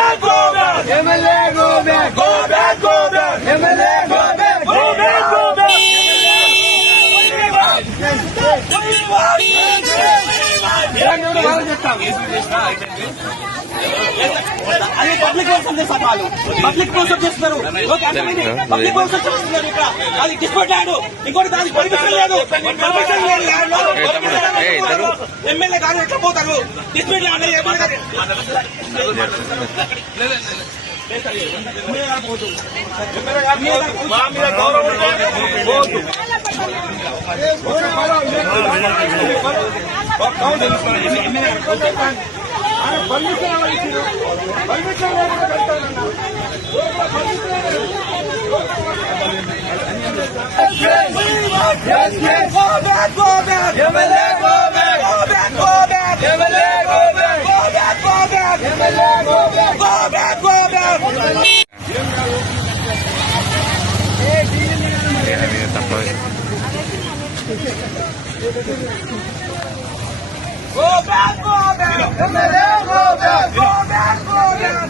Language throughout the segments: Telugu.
Negro! అది పబ్లిక్ కోసం చేస్తారు వాళ్ళు. పబ్లిక్ కోసం చేస్తున్నారు పబ్లిక్ కోసం చేస్తున్నారు ఇక్కడ. అది డిస్ప్యూట్ ల్యాండ్ ఇంకోటి దానికి పర్మిషన్ లేదు. పర్మిషన్ లేదు. ల్యాండ్లో ఎమ్మెల్యే గారు ఎట్లా పోతారు? డిస్ప్యూట్ ల్యాండ్ ఎమ్మెల్యే గౌరవం. Go back, go back. Eh?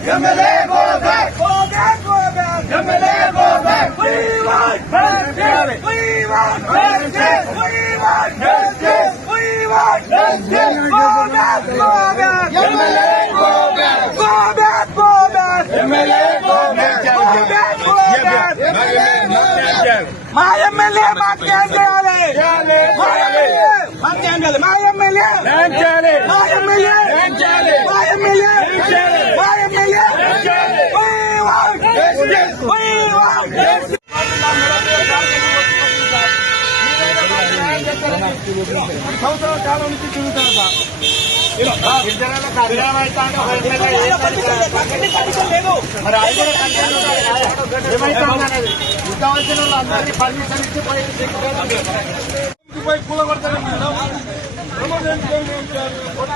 go back. MLA go back Go back, go back. MLA go back We want justice. We want justice. We want justice. We want justice. Go back, go back. MLA go back Go back, go back. MLA go back Go back, go back. MLA go back మా ఎమ్మెల్యే మాకు ఏం చేయాలి మా ఎమ్మెల్యే మాకు ఏం చేయాలి మా ఎమ్మెల్యే ఏం చేయాలి? మా ఎమ్మెల్యే ఏం చేయాలి? మా ఎమ్మెల్యే చేయాలి? మా ఎమ్మెల్యే సంవత్సరాల కాలం నుంచి అనేది ఇవ్వవలసిన వాళ్ళు పర్మిషన్ ఇచ్చి పోయి పూల కొడతారు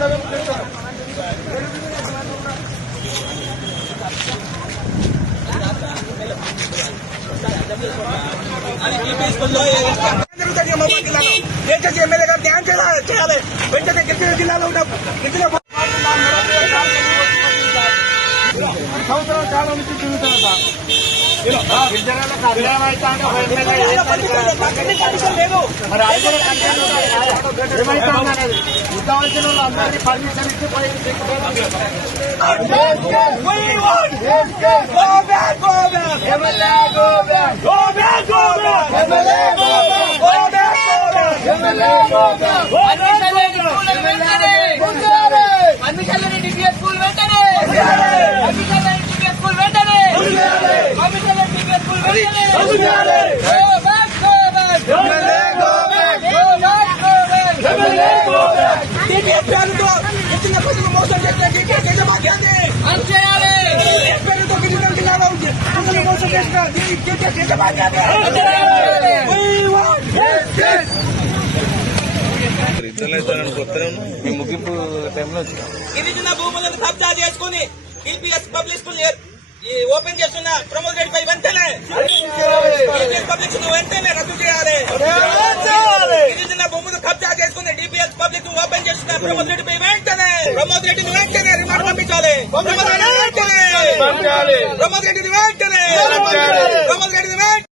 జరుగుతుంది మొబైల్ జిల్లాలో దయచేసి ఎమ్మెల్యే గారు న్యాయం చేయాలి చేయాలి వెంటనే గిరిజన జిల్లాలో ఉన్న గిరిజన సంవత్సరాల కాలం నుంచి సార్ వాళ్ళు పర్మిషన్ ఇచ్చి పోయి Go back, go back. ముగింపు టైంలో గిరిజన భూములను కబ్జా చేసుకుని ఈపీఎస్ పబ్లిక్ స్కూల్ ఈ ఓపెన్ చేస్తున్న ప్రమోద్ రెడ్డి పై వెంటనే పబ్లిక్ స్కూల్ వెంటనే రద్దు చేయాలి గిరిజన భూములు కబ్జా చేసుకుని డిపిఎస్ పబ్లిక్ ఓపెన్ చేస్తున్న ప్రమోద్ రెడ్డి పై వెంటనే ప్రమోద్ రెడ్డిని వెంటనే రిమాండ్ పంపించాలి ప్రమోద్ రెడ్డిని వెంటనే ప్రమోద్ రెడ్డిని వెంటనే ప్రమోద్ రెడ్డిని వెంటనే.